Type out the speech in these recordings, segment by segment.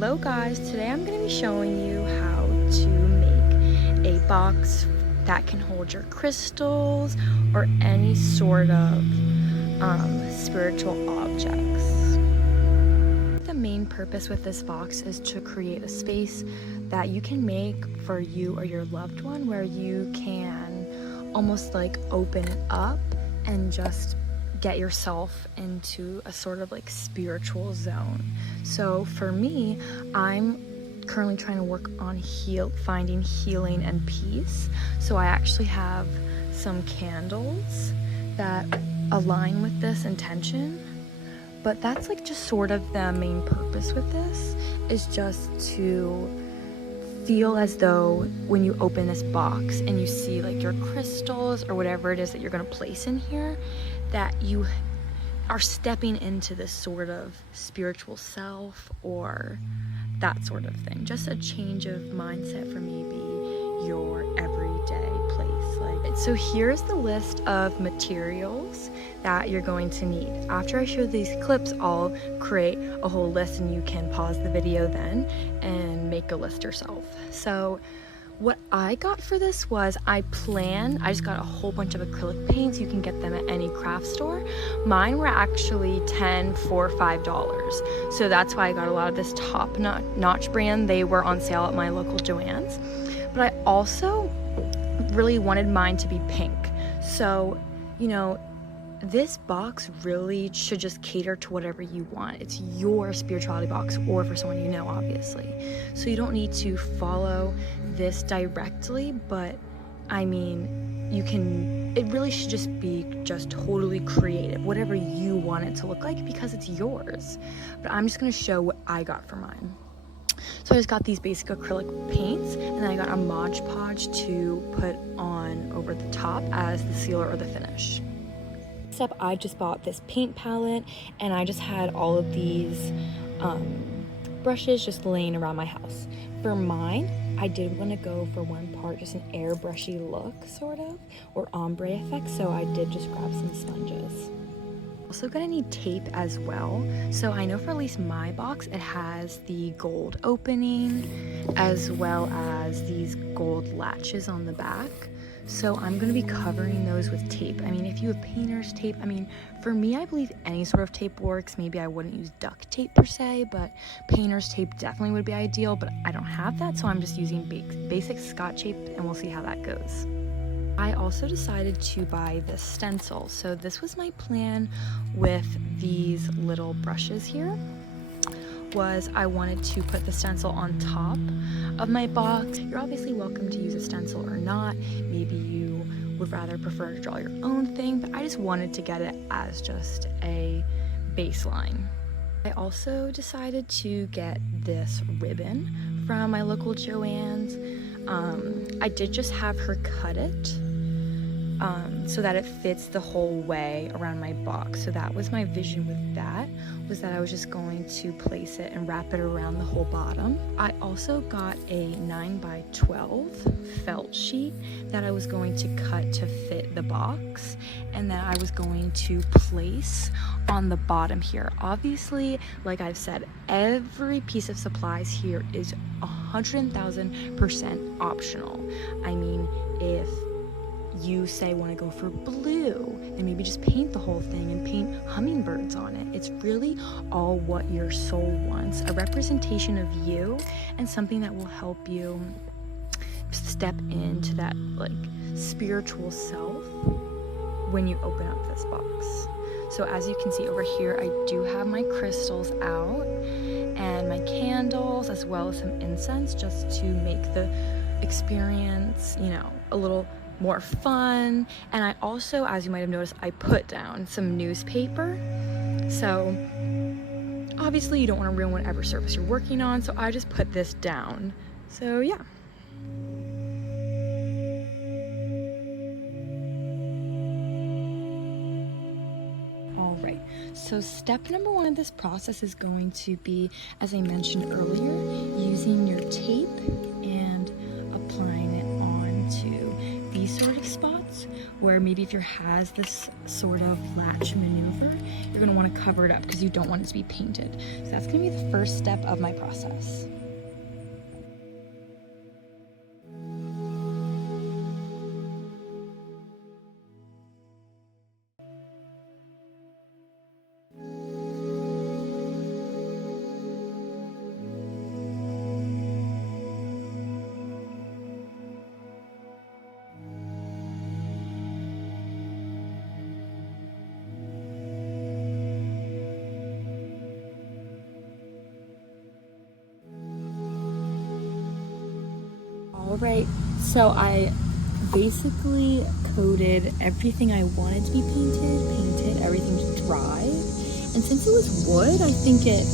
Hello guys, today I'm going to be showing you how to make a box that can hold your crystals or any sort of spiritual objects. The main purpose with this box is to create a space that you can make for you or your loved one where you can almost like open it up and just get yourself into a sort of like spiritual zone. So for me, I'm currently trying to work on finding healing and peace. So I actually have some candles that align with this intention, but that's like just sort of the main purpose with this, is just to feel as though when you open this box and you see like your crystals or whatever it is that you're going to place in here, that you are stepping into this sort of spiritual self or that sort of thing. Just a change of mindset for maybe your everyday place. So here's the list of materials that you're going to need. After I show these clips, I'll create a whole list and you can pause the video then and make a list yourself. So what I got for this was I just got a whole bunch of acrylic paints. You can get them at any craft store. Mine were actually 10 for $5. So that's why I got a lot of this Top Notch brand. They were on sale at my local Joann's. But I also really wanted mine to be pink. So, you know, this box really should just cater to whatever you want. It's your spirituality box, or for someone you know, obviously. So you don't need to follow this directly, but I mean, it really should just be just totally creative, whatever you want it to look like, because it's yours. But I'm just gonna show what I got for mine. So I just got these basic acrylic paints, and then I got a Mod Podge to put on over the top as the sealer or the finish. Next up, I just bought this paint palette, and I just had all of these brushes just laying around my house. For mine, I did want to go for one part just an airbrushy look, sort of, or ombre effect, so I did just grab some sponges. Also gonna need tape as well. So I know for at least my box, it has the gold opening as well as these gold latches on the back. So I'm gonna be covering those with tape. I mean, if you have painter's tape, I mean, for me, I believe any sort of tape works. Maybe I wouldn't use duct tape per se, but painter's tape definitely would be ideal, but I don't have that, so I'm just using basic Scotch tape, and we'll see how that goes. I also decided to buy this stencil. So this was my plan with these little brushes here, was I wanted to put the stencil on top of my box. You're obviously welcome to use a stencil or not. Maybe you would rather prefer to draw your own thing, but I just wanted to get it as just a baseline. I also decided to get this ribbon from my local Joann's. I did just have her cut it so that it fits the whole way around my box. So that was my vision with that, was that I was just going to place it and wrap it around the whole bottom. I also got a 9x12 felt sheet that I was going to cut to fit the box, and that I was going to place on the bottom here. Obviously, like I've said, every piece of supplies here is 100,000% optional. I mean, if you say want to go for blue, and maybe just paint the whole thing and paint hummingbirds on it. It's really all what your soul wants, a representation of you, and something that will help you step into that like spiritual self when you open up this box. So as you can see over here, I do have my crystals out and my candles, as well as some incense, just to make the experience, you know, a little more fun. And I also, as you might have noticed, I put down some newspaper. So obviously you don't want to ruin whatever surface you're working on, so I just put this down. So yeah. Alright, so step number 1 of this process is going to be, as I mentioned earlier, using your tape and applying it onto these sort of spots where maybe if your has this sort of latch maneuver, you're gonna wanna cover it up because you don't want it to be painted. So that's gonna be the first step of my process. Alright, so I basically coated everything I wanted to be painted everything dry. And since it was wood, I think it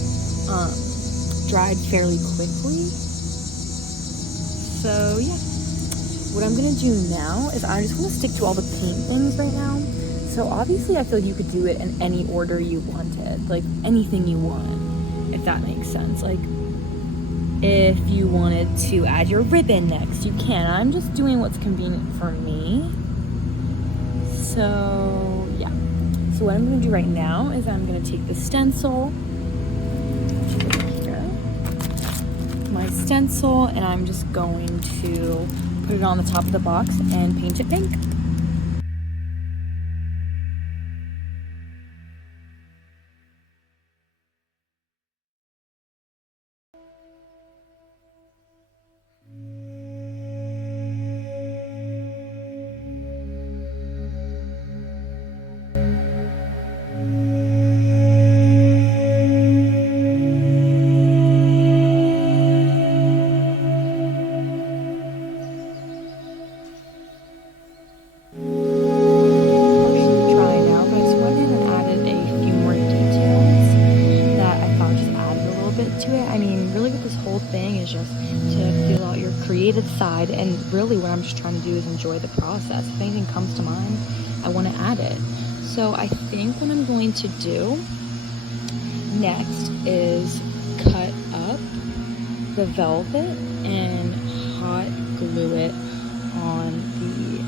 dried fairly quickly. So yeah, what I'm gonna do now is I just wanna stick to all the paint things right now. So obviously I feel like you could do it in any order you wanted, like anything you want, if that makes sense. Like, if you wanted to add your ribbon next, you can. I'm just doing what's convenient for me. So yeah. So what I'm gonna do right now is I'm gonna take the stencil, my stencil, and I'm just going to put it on the top of the box and paint it pink. Creative side, and really what I'm just trying to do is enjoy the process. If anything comes to mind, I want to add it. So I think what I'm going to do next is cut up the velvet and hot glue it on the,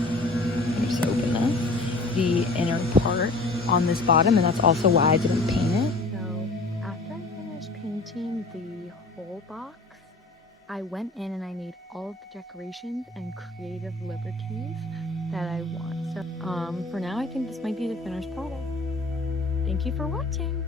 let me just open this, the inner part on this bottom, and that's also why I didn't paint it. So after I finished painting the whole box, I went in and I made all of the decorations and creative liberties that I want. So for now, I think this might be the finished product. Thank you for watching.